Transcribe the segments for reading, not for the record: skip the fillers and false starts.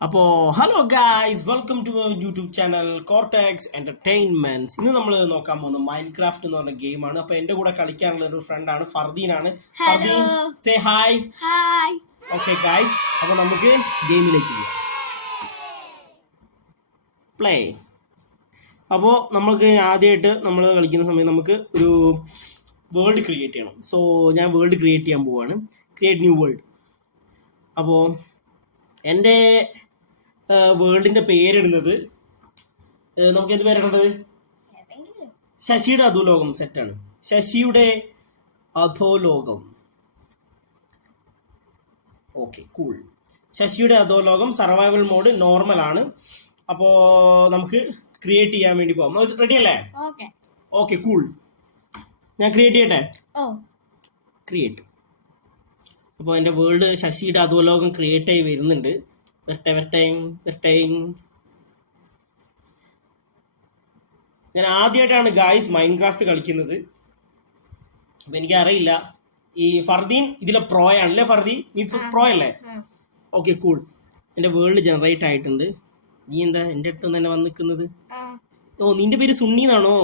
അപ്പോൾ hello guys, welcome to YouTube channel Cortex Entertainments. ഇന്ന് നമ്മൾ നോക്കാൻ പോകുന്ന മൈൻക്രാഫ്റ്റ് എന്ന് പറഞ്ഞ ഗെയിമാണ്. അപ്പോൾ എൻ്റെ കൂടെ കളിക്കാനുള്ള ഒരു ഫ്രണ്ടാണ് ഫർദീനാണ്. Fardeen, say hi. Hi. Okay guys, അപ്പോൾ നമുക്ക് ഗെയിമിലേക്ക് പോകാം. പ്ലേ. അപ്പോൾ നമുക്ക് ആദ്യമായിട്ട് നമ്മൾ കളിക്കുന്ന സമയത്ത് നമുക്ക് ഒരു വേൾഡ് ക്രിയേറ്റ് ചെയ്യണം. സോ ഞാൻ വേൾഡ് ക്രിയേറ്റ് ചെയ്യാൻ പോവാണ്. Create new world. അപ്പോൾ എൻ്റെ വേൾഡിന്റെ പേരിടുന്നത് നമുക്ക് എന്ത് പേരിടേണ്ടത്? ശശിയുടെ അധോലോകം. സെറ്റാണ്. ശശിയുടെ അധോലോകം. Okay, cool. ശശിയുടെ അധോലോകം സർവൈവൽ മോഡ് നോർമൽ ആണ്. അപ്പോ നമുക്ക് ക്രിയേറ്റ് ചെയ്യാൻ വേണ്ടി പോകാം. റെഡി അല്ലേ? Okay, cool. ഞാൻ ക്രിയേറ്റ് ചെയ്യട്ടെ? ക്രിയേറ്റ്. അപ്പോൾ എൻ്റെ വേൾഡ് ശശിയുടെ അധോലോകം ക്രിയേറ്റ് ആയി വരുന്നുണ്ട്. ഞാൻ ആദ്യമായിട്ടാണ് ഗായ്സ് മൈൻക്രാഫ്റ്റ് കളിക്കുന്നത്. അപ്പൊ എനിക്കറിയില്ല. ഈ ഫർദീൻ ഇതിലെ പ്രോ ആണല്ലേ? ഫർദീൻ, നീ പ്രോ അല്ലേ? Okay, cool. എന്റെ വേൾഡ് ജനറേറ്റ് ആയിട്ടുണ്ട്. നീ എന്താ എന്റെ അടുത്ത് തന്നെ വന്ന് നിൽക്കുന്നത്? ഓ, നിന്റെ പേര് സുണ്ണി എന്നാണോ?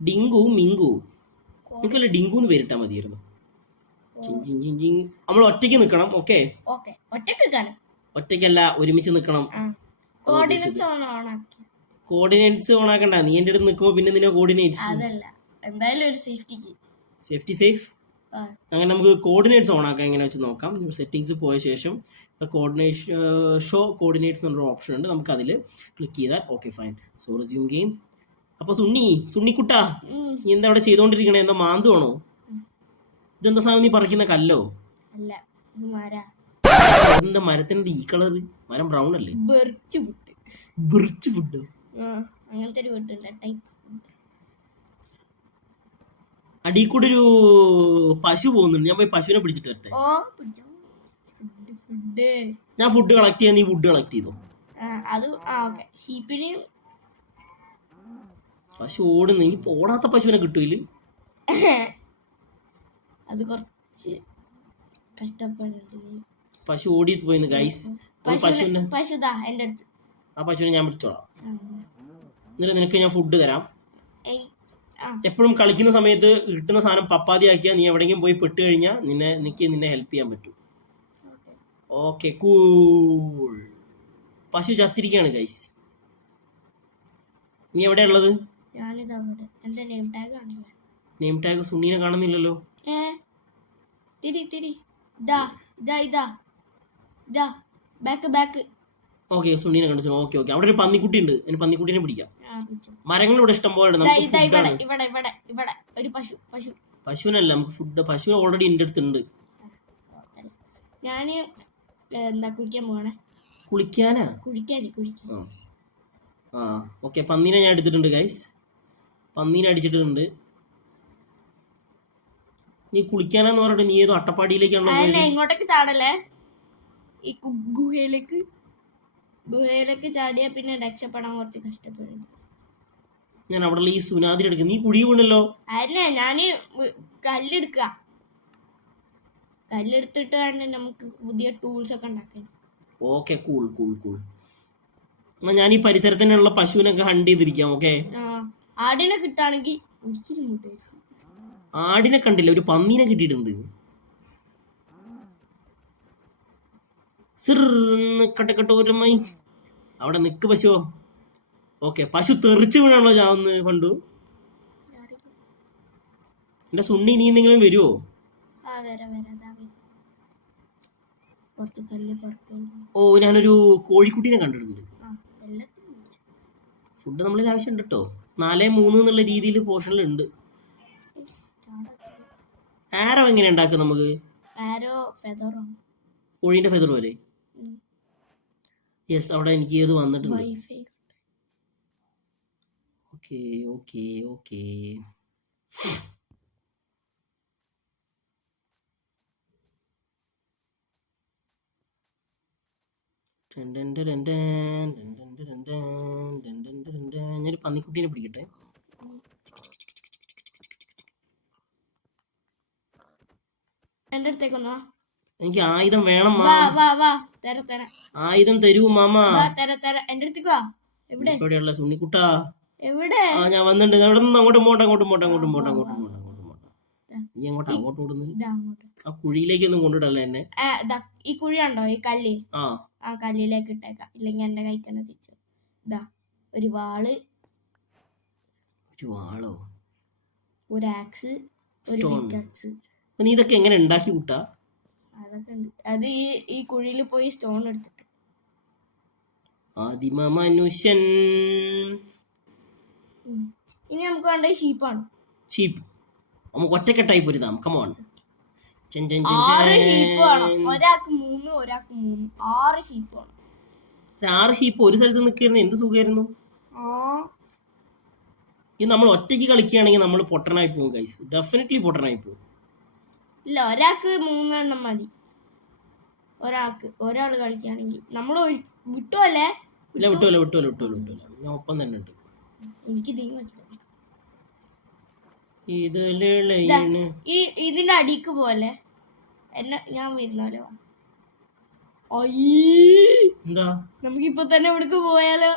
ഡിങ്കു മിങ്കു. എനിക്കല്ലേ ഡിങ്കു എന്ന് പേരിട്ടാ മതിയായിരുന്നു. നമ്മൾ ഒറ്റയ്ക്ക് നിക്കണം. ഓക്കെ, ഒറ്റയ്ക്കല്ല, ഒരുമിച്ച് നിക്കണം. കോർഡിനേറ്റ്സ് ഓൺ ആക്കണ്ട. നീ എന്റെ അടുത്ത് നിൽക്കുമ്പോ പിന്നെ നിന്നെ കോർഡിനേറ്റ്സ് സേഫ്റ്റി സേഫ്. അങ്ങനെ നമുക്ക് കോർഡിനേറ്റ്സ് ഓൺ ആക്കാം. എങ്ങനെ വെച്ച് നോക്കാം. സെറ്റിംഗ്സ് പോയ ശേഷം കോർഡിനേഷൻ ഷോ കോർഡിനേറ്റ്സ് എന്നൊരു ഓപ്ഷൻ ഉണ്ട്. നമുക്ക് അതിൽ ക്ലിക്ക് ചെയ്താൽ okay, fine. So resume game. അപ്പൊ സുണ്ണിക്കുട്ടാ, നീ എന്താ അവിടെ ചെയ്തോണ്ടിരിക്കണേ? എന്താ മാന്തുവാണോ? ഇതെന്താ സാധനം നീ പറിക്കുന്ന? കല്ലോ? എന്താ മരത്തിന്റെ ഈ കളറ്? മരം ബ്രൗൺ അല്ലേ? Birch food. അടി കൂടെ ഒരു പശു പോകുന്നുണ്ട്. ഞാൻ പോയി പശുവിനെ പിടിച്ചിട്ട് വരട്ടെ. ഞാൻ ഫുഡ് കളക്ട് ചെയ്യാൻ, നീ ഫുഡ് കളക്ട് ചെയ്തോ. പശു ഓടുന്നു. എനിക്ക് ഓടാത്ത പശുവിനെ കിട്ടൂല്. അത് കുറച്ച് കഷ്ടപ്പെടുന്നുണ്ട്. പശു ഓടി പോയിന്ന് ഗൈസ്. പശുവിനെ ആ പശുവിനെ ഞാൻ പിടിച്ചോളാം. എന്നിട്ട് നിനക്ക് ഞാൻ ഫുഡ് തരാം. എപ്പോഴും കളിക്കുന്ന സമയത്ത് കിട്ടുന്ന സാധനം പപ്പാതി ആക്കിയാൽ നീ എവിടെയെങ്കിലും പോയി പെട്ട് കഴിഞ്ഞാൽ നിന്നെ ഹെൽപ്പ് ചെയ്യാൻ പറ്റും. Okay, cool. പശു ചത്തിരിക്കുകയാണ് ഗൈസ്. നീ എവിടെയാ ഉള്ളത്? നെയിം ടാഗ് സുണ്ണീനെ കാണുന്നില്ലല്ലോ. ഓക്കെ, സുണ്ണീനെ കണ്ടു. ഓക്കെ, അവിടെ ഒരു പന്നിക്കുട്ടി ഉണ്ട്. അതിന് പന്നിക്കുട്ടീനെ പിടിക്കാം. മരങ്ങൾ ഇവിടെ ഇഷ്ടം പോലെ ഉണ്ട്. പശുവിനല്ല, നമുക്ക് ഫുഡ്. പശു ഓൾറെഡി എന്റെ അടുത്തുണ്ട്. ഞാന് എന്താ കുളിക്കാൻ പോകണേ. കുളിക്കാനാ? ആ ഓക്കെ, പന്നീനെ ഞാൻ എടുത്തിട്ടുണ്ട് ഗൈസ്. പന്നീനെ അടിച്ചിട്ടുണ്ട്. നീ കുളിക്കാനെന്ന് പറഞ്ഞിട്ട് നീ ഏതോ അട്ടപ്പാടിയിലേക്കാണോ? ഇങ്ങോട്ടേക്ക് ചാടല്ലേ. ഈ ഗുഹയിലേക്ക് ചാടിയാ പിന്നെ രക്ഷപ്പെടാൻ കുറച്ച് കഷ്ടപ്പെടും. ഞാൻ അവിടെ ഈ സുനാദി എടുക്കും. നീ കുഴി വീണല്ലോ. അതന്നെ, ഞാന് കല്ലെടുത്തിട്ട് വേണ്ട നമുക്ക് പുതിയ ടൂൾസ് ഒക്കെ ഉണ്ടാക്കാൻ. Okay, cool. എന്നാ ഞാൻ ഈ പരിസരത്തിനുള്ള പശുവിനൊക്കെ ഹണ്ട് ചെയ്തിരിക്കാം. ഓക്കെ, ആടിനെ കിട്ടാണെങ്കിൽ ആടിനെ കണ്ടില്ല, ഒരു പന്നീനെ കിട്ടിയിട്ടുണ്ട്. കട്ടക്കട്ടോരമായി അവിടെ നിക്ക് പശുവോ. ഓക്കെ, പശു തെറിച്ചു വീണാണല്ലോ ചാവുന്ന് കണ്ടു. എന്റെ സുണ്ണി, നീ എന്തെങ്കിലും വരുവോ? ഓ, ഞാനൊരു കോഴിക്കുട്ടീനെ കണ്ടിട്ടുണ്ട്. ഫുഡ് നമ്മളിൽ ആവശ്യമുണ്ട് കേട്ടോ. 4-3 എന്നുള്ള രീതിയിൽ പോർഷനിലുണ്ട്. ആരോ എങ്ങനെ ഉണ്ടാക്കും നമുക്ക്? കോഴീന്റെ ഫെദർ പോലെ. യെസ്, അവിടെ എനിക്ക് ഏത് വന്നിട്ടുണ്ട്. ഓക്കെ. ഞാനൊരു പന്നിക്കുട്ടീനെ പിടിക്കട്ടെ. എൻ്റെ അടുത്തേക്കൊന്നാ. എനിക്ക് ആയുധം വേണം മാ. വാ വാ വാ തര തര ആയുധം തരൂ മാമ. വാ തര തര എന്റെ അടുത്തേക്ക് വാ. എവിടെ എവിടെയുള്ള സുണ്ണിക്കുട്ടാ? എവിടെ? ആ ഞാൻ വന്നിട്ടുണ്ട്. അവിടെ നിന്ന് അങ്ങോട്ടും നീ അങ്ങോട്ട് അങ്ങോട്ട് ഓടുന്നു. ആ കുഴിയിലേക്ക് ഒന്നും കൊണ്ടിടല്ലേ എന്നെ. ഈ കുഴി ഉണ്ടോ ഈ കല്ല്? ആ കല്ലിലേക്ക് ഇട്ടേക്കാം, ഇല്ലെങ്കിൽ എന്റെ കൈ തന്നെ തിരിച്ചു. ഇതാ ഒരു വാള്, ഒരു വാളോ, ഒരു ആക്സ്, ഒരു പിക്കാക്സ്. നീ ഇതൊക്കെ എങ്ങനെ ഉണ്ടാക്കി കൂട്ടാ? അതൊക്കെ ഉണ്ട്. അത് ഈ കുഴിയിൽ പോയി സ്റ്റോൺ എടുത്തിട്ട്. ആദിമ മനുഷ്യൻ. ഇനി നമുക്ക് വേണ്ട ഷീപ്പാണ്. ഷീപ്പ് നമുക്ക് ഒറ്റക്കെട്ടായി പൊരുതാം. കമോൺ. 6 ഷീപ്പ് വേണം. ഒരാൾക്ക് 3, ഒരാൾക്ക് 3, 6 ഷീപ്പ് വേണം. 6 ഷീപ്പ് ഒരു സ്ഥലത്ത് നിൽക്കായിരുന്നു എന്ത് സുഖമായിരുന്നു. ഇത് നമ്മൾ ഒറ്റയ്ക്ക് കളിക്കുകയാണെങ്കിൽ നമ്മൾ പൊട്ടനായി പോകും ഗൈസ്. ഡെഫിനറ്റ്ലി പൊട്ടനായി പോകും. ഇല്ല, ഒരാൾക്ക് 3 എണ്ണം മതി. ഒരാൾ കളിക്കുകയാണെങ്കിൽ നമ്മൾ വിട്ടുവല്ലേ? ഇല്ല വിട്ടുവല്ല. ഞാൻ ഒപ്പം തന്നെ ഉണ്ട്. എനിക്ക് ഇതിന്റെ അടിക്ക് പോലെ എന്നെ ഞാൻ വരുന്നല്ലേ. എന്താ നമുക്കിപ്പൊ തന്നെ ഇവിടേക്ക് പോയാലോ?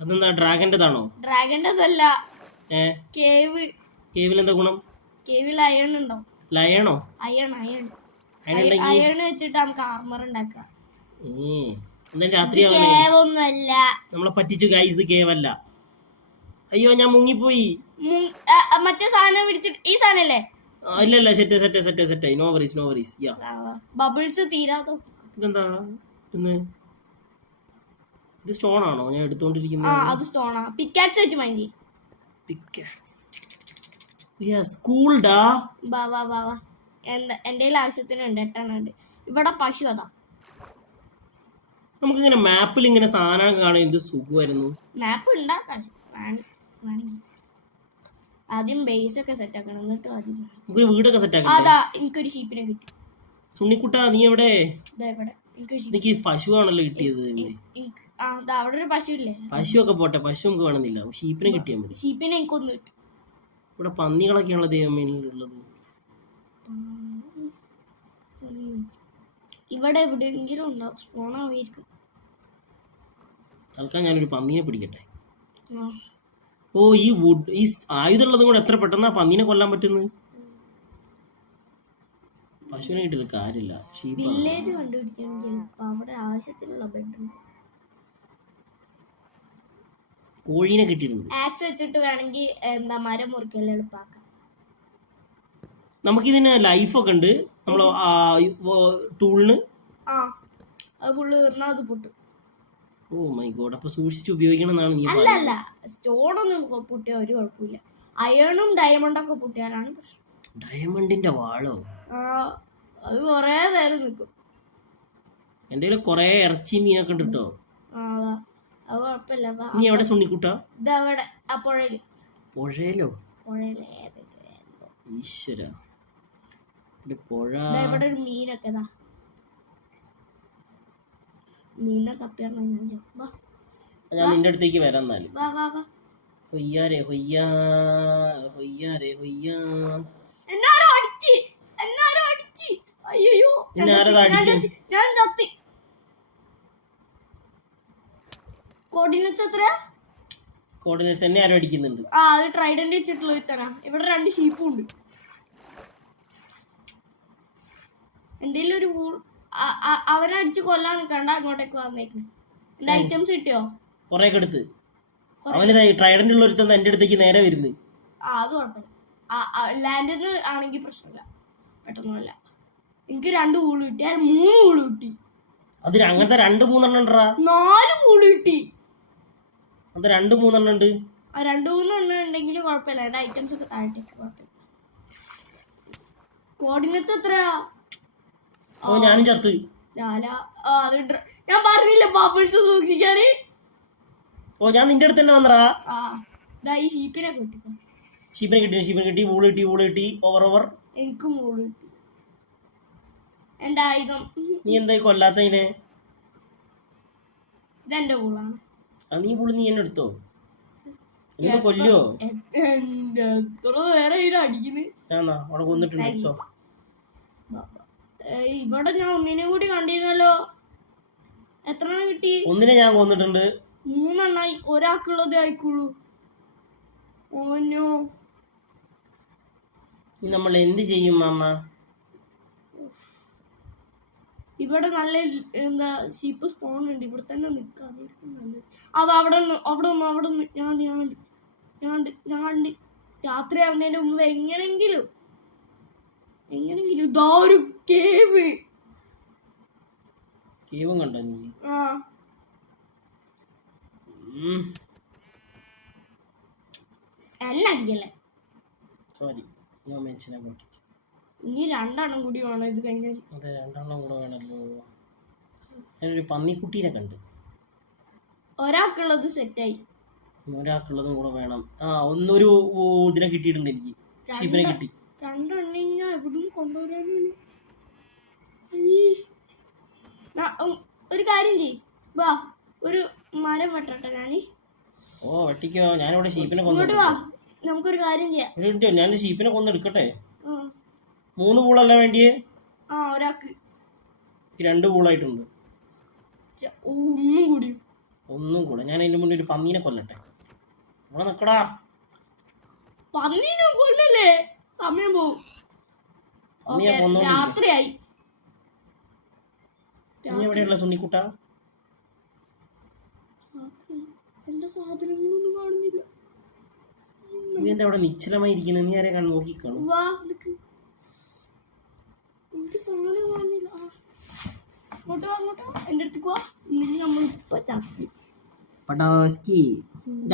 അതെന്താ ഡ്രാഗന്റെതാണോ? ഡ്രാഗന്റെതല്ല, കേവിൽ എന്താ ഗുണം? കേവിൽ അയൺ ഉണ്ടോ? ലയണോ? അയൺ വെച്ചിട്ട് നമുക്ക് ആർമർ ഉണ്ടാക്കാം. കേവൊന്നുമല്ല, നമ്മളെ പറ്റിച്ചു ഗൈസ്. കേവല്ല. അയ്യോ ഞാൻ മുങ്ങിപ്പോയി. മറ്റേ സാധനം പിടിച്ചിട്ട് ഈ സാധനല്ലേ? ഇല്ല സെറ്റ്. No worries. ബബിൾസ് തീരാതോ? ഇതെന്താ ഇത് സ്റ്റോൺ ആണോ ഞാൻ എടുത്തോണ്ടിരിക്കുന്നത്? അത് സ്റ്റോണാ. പിക്കാക്സ് വെച്ച് മൈൻഡ്. എന്റെ ആവശ്യത്തിനുണ്ട് 8 എണ്ണം ഉണ്ട്. ഇവിടെ പശു അതാ. നമുക്കിങ്ങനെ മാപ്പിൽ ഇങ്ങനെ സാധനം കാണാൻ എന്ത് സുഖമായിരുന്നു. മാപ്പ് ഉണ്ടാക്കാം ആദ്യം ബേസ് ഒക്കെ സെറ്റ് ആക്കണം, എന്നിട്ട് ആദ്യം വീടൊക്കെ സെറ്റ് ആക്കണം. അതാ എനിക്കൊരു ഷീപ്പിനെ കിട്ടി. സുണ്ണിക്കുട്ടാ നീ എവിടെ? എനിക്ക് പശുവാണല്ലോ കിട്ടിയത്. അവിടെ ഒരു പശു ഇല്ലേ? പശു ഒക്കെ പോട്ടെ, പശു നമുക്ക് വേണമെന്നില്ല. ഷീപ്പിനെ കിട്ടിയാൽ മതി. ഷീപ്പിനെ എനിക്കൊന്ന് കിട്ടി. ഇവിടെ പന്നികളൊക്കെയാണല്ലോ ദൈവമേലുള്ളത്. ഇവിടെ എവിടെയെങ്കിലും ഉണ്ടാവും, സ്പോണായിരിക്കും. തൽക്കാലം ഞാനൊരു പന്നീനെ പിടിക്കട്ടെ. ഓ ഈ ആയുധമുള്ളതും കൂടെ എത്ര പെട്ടെന്നാ പന്നീനെ കൊല്ലാൻ പറ്റുന്നത്. പശുവിനെ കിട്ടിയത് കാര്യമില്ല. വില്ലേജ് കണ്ടുപിടിക്കണമെങ്കിൽ അവിടെ ആവശ്യത്തിനുള്ള ബെഡ്. കോഴീനെ കിട്ടിയിരുന്നു. ആക്സ് വെച്ചിട്ട് വേണമെങ്കിൽ മരം മുറിക്കൽ എളുപ്പാക്കാം. നമുക്കിതിന് ലൈഫൊക്കെ ഉണ്ട് നമ്മള് ടൂളിന്. അത് ഫുള്ള് തീർന്നാ അത് പൊട്ടും. Oh my god. അപ്പൊ സൂക്ഷിച്ച് ഉപയോഗിക്കണം എന്നാണ് നീ? അല്ല, സ്റ്റോണൊന്നും പൊട്ടിയ ഒരു കുഴപ്പമില്ല. അയണും ഡയമണ്ടൊക്കെ പൊട്ടിയാലാണ് പ്രശ്നം. ഡയമണ്ടിന്റെ വാളോ? അത് കൊറേ നേരം നിൽക്കും. എന്റെ കയ്യിൽ കൊറേ ഇറച്ചി മീനൊക്കെ ഉണ്ട് കേട്ടോ. അത് കുഴപ്പമില്ല. നീ എവിടെ സുണ്ണിക്കുട്ടാ? ഇതവിടെ ആ പുഴയില്. പുഴയിലോ? പുഴയില് ഈശ്വര. പുഴ. ഇവിടെ ഒരു മീനൊക്കെ മീനെ തപ്പിയാണ് ഞാൻ നിന്റെ അടുത്തേക്ക് വരാം. എന്നാലും കോർഡിനേറ്റ്സ് എന്നെ ആരും അടിക്കുന്നുണ്ട്. അത് ട്രൈഡന്റ് വെച്ചിട്ടുള്ള ഇത്തനാ. ഇവിടെ 2 ഷീപ്പും ഉണ്ട്. എന്റെ ഒരു അവനെ അടിച്ച് കൊല്ലാൻ നിൽക്കണ്ട, അങ്ങോട്ടേക്ക് വന്നേക്ക്. എന്റെ ഐറ്റംസ് കിട്ടിയോ? കൊറേ എടുത്ത്. അവന് ട്രൈഡന്റ് ഉള്ള ഒരുത്തൻ എന്റെ അടുത്തേക്ക് നേരെ വരുന്നു. അത് കുഴപ്പമില്ല. ലാൻഡിൽ ആണെങ്കിൽ പ്രശ്നമില്ല, പെട്ടെന്നല്ല. എനിക്ക് 2 കൂള് കിട്ടി. 3 കൂള് കിട്ടി. അത് അങ്ങനത്തെ 2-3 എണ്ണം ഉണ്ടാ. 4 കൂള് കിട്ടി. അത് 2-3 എണ്ണം ഉണ്ട്. 2-3 എണ്ണം ഉണ്ടെങ്കിൽ കുഴപ്പമില്ല. എന്റെ ഐറ്റംസ് ഒക്കെ താഴത്തേക്ക് കുഴപ്പമില്ല. കോർഡിനേറ്റ്സ് എത്രയാ? ഓ ഞാനും ചത്ത്. ഞാൻ പറഞ്ഞില്ല ബബിൾസ് സൂക്ഷിക്കാന്. ഓ ഞാൻ നിന്റെ അടുത്ത് തന്നെ വന്നറാ. ഈ ഷീപ്പിനെ കിട്ടി. ഷീപ്പിനെ കിട്ടി. വൂള് കിട്ടി. ഓവർ എനിക്കും വൂള് കിട്ടി. എന്റെ ആയുധം. നീ എന്തായി കൊല്ലാത്തതിനെ? ഇതെന്റെ വൂളാണ്. നീ വൂള് നീ എന്നെ എടുത്തോ? എന്താ കൊല്ലോ? എത്ര നേരം അടിക്കുന്നു. അവിടെ കൊന്നിട്ടുണ്ട്. എടുത്തോ. ഇവിടെ ഞാൻ ഒന്നിനെ കൂടി കണ്ടിരുന്നല്ലോ. എത്ര കിട്ടി? ഒന്നിനെ ഞാൻ കൊന്നിട്ടുണ്ട്. 3 എണ്ണായി. ഒരാൾക്കുള്ളതേ ആയിക്കുള്ളൂ. ഓനോ നമ്മൾ എന്ത് ചെയ്യും മാമ? ഇവിടെ നല്ല എന്താ ഷീപ്പ് സ്പോൺ ഉണ്ട്. ഇവിടെ തന്നെ നിൽക്കാതെ അത് അവിടെ ഞാൻ രാത്രി ആവുന്നതിന് മുമ്പ് എങ്ങനെങ്കിലും ഇതാ ഒരു കേവും കണ്ടോ നീ? എന്നടിക്കല്ലേ. സോറി, ഞാൻ മെൻഷനെ പൊട്ടിച്ചു. ഇനി 2 എണ്ണം കൂടി വേണം ഇത് കഴിഞ്ഞാൽ. അതെ, 2 എണ്ണം കൂടെ വേണമല്ലോ. ഞാനൊരു പന്നിക്കുട്ടീനെ കണ്ട്. ഒരാൾക്കുള്ളത് സെറ്റായി. ഒരാൾക്കുള്ളതും കൂടെ വേണം. ഒന്നൊരു ഇതിനെ കിട്ടിയിട്ടുണ്ട് എനിക്ക്. ഷീപ്പിനെ കിട്ടി. 2 എണ്ണം ഞാൻ എവിടെയും കൊണ്ടുവരാനും. ഒരു കാര്യം ചെയ്, വാ ഒരു മരം വെട്ടട്ടെ ഞാന്. വെട്ടിക്കോ. ഞാനിവിടെ ഷീപ്പിനെ കൊന്നു. വാ, നമുക്കൊരു കാര്യം ചെയ്യാം. ഒരു മിനിറ്റ്, ഞാൻ ഷീപ്പിനെ കൊന്നെടുക്കട്ടെ. 3 പൂളല്ല വേണ്ടിയേ? ഒരാൾക്ക് 2 പൂളായിട്ടുണ്ട്. ഒന്നും കൂടെ ഞാൻ അതിന്റെ മുന്നേ ഒരു പന്നീനെ കൊല്ലട്ടെ. ഇവിടെ നിക്കടാ. പന്നീനെ കൊല്ലല്ലേ, സമയം പോവും. രാത്രിയായി. നീ എവിടെയുള്ള സുണ്ണിക്കുട്ട? എന്റെ സാധനങ്ങളൊന്നും കാണുന്നില്ല. നീ എന്താ അവിടെ നിശ്ചലമായിരിക്കുന്നത്? നീ ആരെ നോക്കി കാണും? എനിക്ക് സാധനം കാണുന്നില്ല. അങ്ങോട്ടോ എന്റെ അടുത്തേക്ക് വാ. ഇല്ലെങ്കിൽ നമ്മൾ ഇപ്പൊ ചത്തി.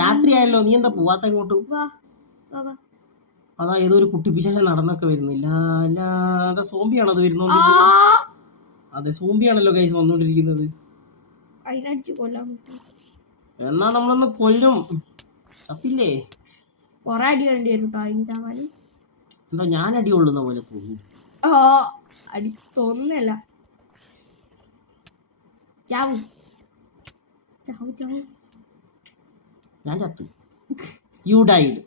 രാത്രി ആയല്ലോ, നീ എന്താ പോവാത്ത ഇങ്ങോട്ട്? അതാ ഏതോ ഒരു കുട്ടിപ്പിശേഷം നടന്നൊക്കെ വരുന്നില്ല. അതാ സോംബിയാണോ അത് വരുന്നോണ്ട്? അതെ, സോംബിയാണല്ലോ ഗൈസ് വന്നോണ്ടിരിക്കുന്നത്. എന്നാ നമ്മളൊന്ന് കൊല്ലും. ചത്തില്ലേ? കൊറേ അടി വേണ്ടി വരും അതിന് ചാവാന്. എന്താ ഞാൻ അടി കൊള്ളുന്ന പോലെ തോന്നി? അടി തോന്നുന്നല്ല. ചാവു. ഞാൻ ചത്തു. You died.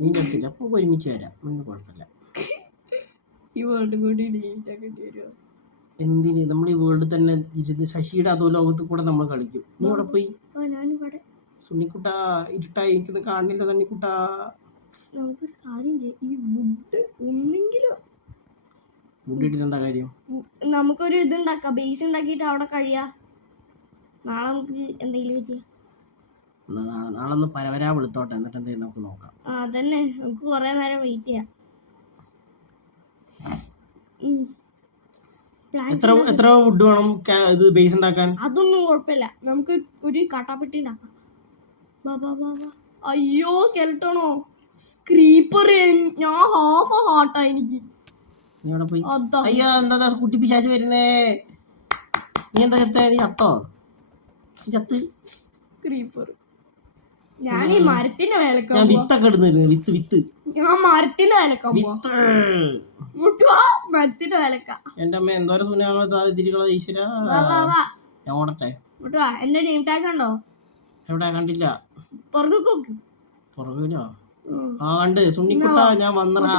നീ ചത്തില്ല. അപ്പൊ ഒരുമിച്ച് വരാം, കുഴപ്പമില്ല. ഈ വേൾഡ് കൂടി ഡിലീറ്റ് ആക്കേണ്ടി വരുമോ? എന്തിന്? നമ്മൾ ഈ വേൾഡ് തന്നെ ഇരുന്ന് ശശിയുടെ അതോ ലോകത്ത് കൂടെ നമ്മൾ കളിക്കും. നീ അവിടെ പോയി. സുണ്ണിക്കുട്ട, ഇരുട്ടായി എനിക്കൊന്നും കാണില്ല. സുണ്ണിക്കുട്ട, നമുക്കൊരു കാര്യം ചെയ്യാം. ഈ വുഡ് ഒന്നെങ്കിലും വുഡ് ഇട്ടിട്ട് എന്താ കാര്യം? നമുക്കൊരു ഇതുണ്ടാക്കാം, ബേസ് ഉണ്ടാക്കിയിട്ട് അവിടെ കഴിയാ. നാളെ നമുക്ക് എന്തെങ്കിലും ചെയ്യാം. നാളെ ഒന്ന് പരവരാ വിളിത്തോട്ടെ, എന്നിട്ട് എന്തെങ്കിലും നമുക്ക് നോക്കാം. അതന്നെ, നമുക്ക് കൊറേ നേരം വെയിറ്റ് ചെയ്യാം. എത്ര വുഡ് വേണം ഇത് ബേസ് ഉണ്ടാക്കാൻ? അതൊന്നും കുഴപ്പമില്ല, നമുക്ക് ഒരു കാട്ടാപ്പെട്ടി ഉണ്ടാക്കാം. അയ്യോ സ്കെൽട്ടണോ, ക്രീപ്പർ. ഞാൻ ഹാഫ് ഹാർട്ടാ എനിക്ക്. അയ്യോ, എന്താ കുട്ടി പിശാച് വരുന്നേ? നീ എന്താ ചത്ത? നീ ചത്തോ? ചത്ത് ക്രീപ്പർ. ഞാൻ ഈ മരത്തിന്റെ വേലക്ക. ഞാൻ വിത്തൊക്കെ ഇടുന്നു. വിത്ത് ഞാൻ മരത്തിന്റെ വേലക്ക. മരത്തിന്റെ വേലക്ക. എന്റെ അമ്മ എന്തോരം സുനാളോ ഈശ്വര. ഞാൻ ഓടട്ടെ. എന്റെ നെയിം ടാഗ് ഉണ്ടോ? എവിടെ? കണ്ടില്ല. പുറകിലോ? കണ്ട്. സുണ്ണിക്കുട്ട, ഞാൻ വന്നടാ.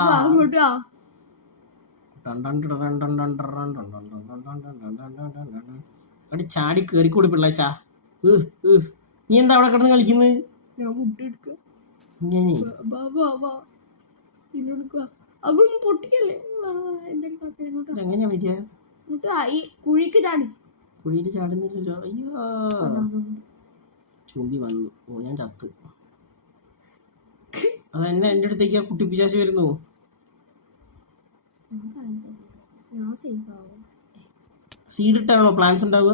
അടി ചാടി കേറിക്കൂടി പിള്ളേച്ചാ. നീ എന്താ അവിടെ കിടന്ന് കളിക്കുന്നത്? എങ്ങനെയാ വരിക? കുഴിയിൽ ചാടുന്നില്ലല്ലോ. അയ്യോ, ചുമ്പി വന്നു. ഞാൻ ചത്ത്. അതെന്നെ എന്റെ അടുത്തേക്ക് ആ കുട്ടി പിശാച് വരുന്നു. സീഡ് ഇട്ടാണോ പ്ലാന്റ്സ് ഉണ്ടാവുക?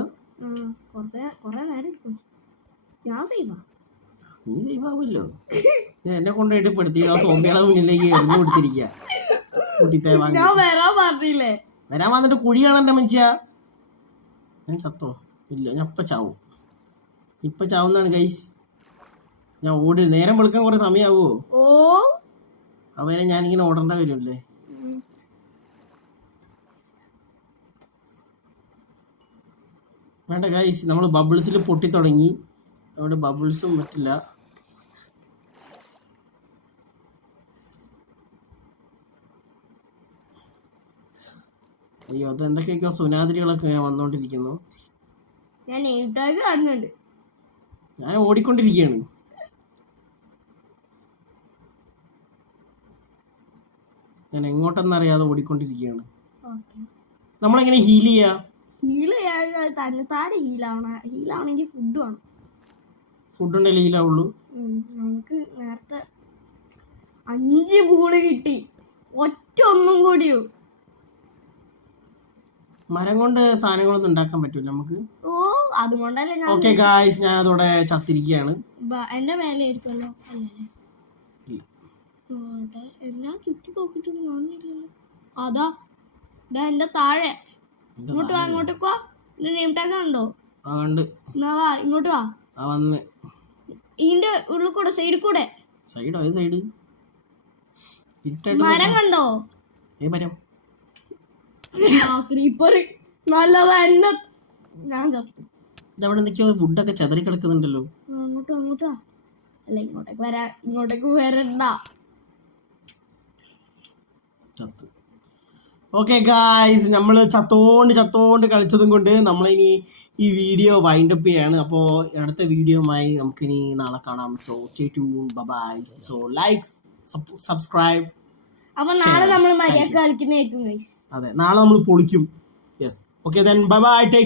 നീ സേഫ് ആവുമല്ലോ. എന്നെ കൊണ്ടുപോയിട്ട് പെടുത്തി ആ സോംബിയുടെ മുന്നിലേക്ക് എറിഞ്ഞു കൊടുത്തിരിക്കുക. വരാൻ വന്നിട്ട് കുഴിയാണ് എന്റെ മനുഷ്യ. ഞാൻ ചത്തോ? ഇല്ല, ഞാൻ ഇപ്പൊ ചാവുന്നാണ് ഗൈസ്. ഞാൻ ഓടി. നേരം വെളുക്കാൻ കുറെ സമയാവോ? അവരെ ഞാനിങ്ങനെ ഓടേണ്ട വരുമല്ലേ. വേണ്ട ഗൈസ്, നമ്മൾ ബബിൾസിൽ പൊട്ടി തുടങ്ങി. അവിടെ ബബിൾസും പറ്റില്ല. അയ്യോ അത് എന്തൊക്കെയൊക്കെയോ സുനാതിരികളൊക്കെ ഇങ്ങനെ വന്നോണ്ടിരിക്കുന്നു. ഞാൻ നെയിം ടാഗ് കാണുന്നുണ്ട്. ഞാൻ ഓടിക്കൊണ്ടിരിക്കുകയാണ്. ഞാൻ എങ്ങോട്ടെന്നറിയാതെ ഓടിക്കൊണ്ടിരിക്കുകയാണ്. നമ്മളെങ്ങനെ ഹീൽ ചെയ്യാ? ഹീൽ ചെയ്യാൻ തന്നെത്താടെ ഹീലാവണമെങ്കിൽ ഫുഡ് വേണം. ഫുഡ് ഉണ്ടെങ്കിൽ ഹീലാവുള്ളൂ. നമുക്ക് നേരത്തെ 5 പൂള് കിട്ടി, ഒറ്റ ഒന്നും കൂടിയോ. മരം കൊണ്ട് സാധനങ്ങളൊന്നും ഉണ്ടാക്കാൻ പറ്റൂല നമുക്ക്. ഓ അതുകൊണ്ടല്ലേ ഞാൻ. ഓക്കെ ഗായ്സ്, ഞാൻ അതോടെ ചത്തിരിക്കുകയാണ്. എന്റെ മേലെ ആയിരിക്കുമല്ലോ അല്ലേ? എല്ലാം ചുറ്റി നോക്കിട്ടൊന്നും കാണുന്നില്ലല്ലോ. അതാ എന്റെ താഴെ. ഇങ്ങോട്ട് വാ, ഇങ്ങോട്ടേക്ക് വാ. നെയിം ടാഗ് ഉണ്ടോ? എന്നാ വാ, ഇങ്ങോട്ട് വാ. ഇതിന്റെ ഉള്ളിൽ കൂടെ, സൈഡിൽ കൂടെ. സൈഡ് മരം കണ്ടോ? ക്രീപ്പർ നല്ലതാ. എന്നെ ഞാൻ ചത്തു. ഇതവിടെ എന്തൊക്കെയോ ഫുഡൊക്കെ ചെതറി കിടക്കുന്നുണ്ടല്ലോ. അങ്ങോട്ട് വാ. അല്ല ഇങ്ങോട്ടേക്ക് വരണ്ട. ചത്തു. ഓക്കെ ഗായ്സ്, നമ്മള് ചത്തോണ്ട് കളിച്ചതും കൊണ്ട് നമ്മളിനി ഈ വീഡിയോ വൈൻഡപ്പ് ചെയ്യാണ്. അപ്പോൾ അടുത്ത വീഡിയോയുമായി നമുക്കിനി നാളെ കാണാം. So stay tune, bye. So like, subscribe. അപ്പൊ നാളെ നമ്മൾ മര്യാദ കളിക്കുന്നതായിരിക്കും ഗൈസ്. അതെ, നാളെ നമ്മൾ പൊളിക്കും. Yes. Okay then bye. Take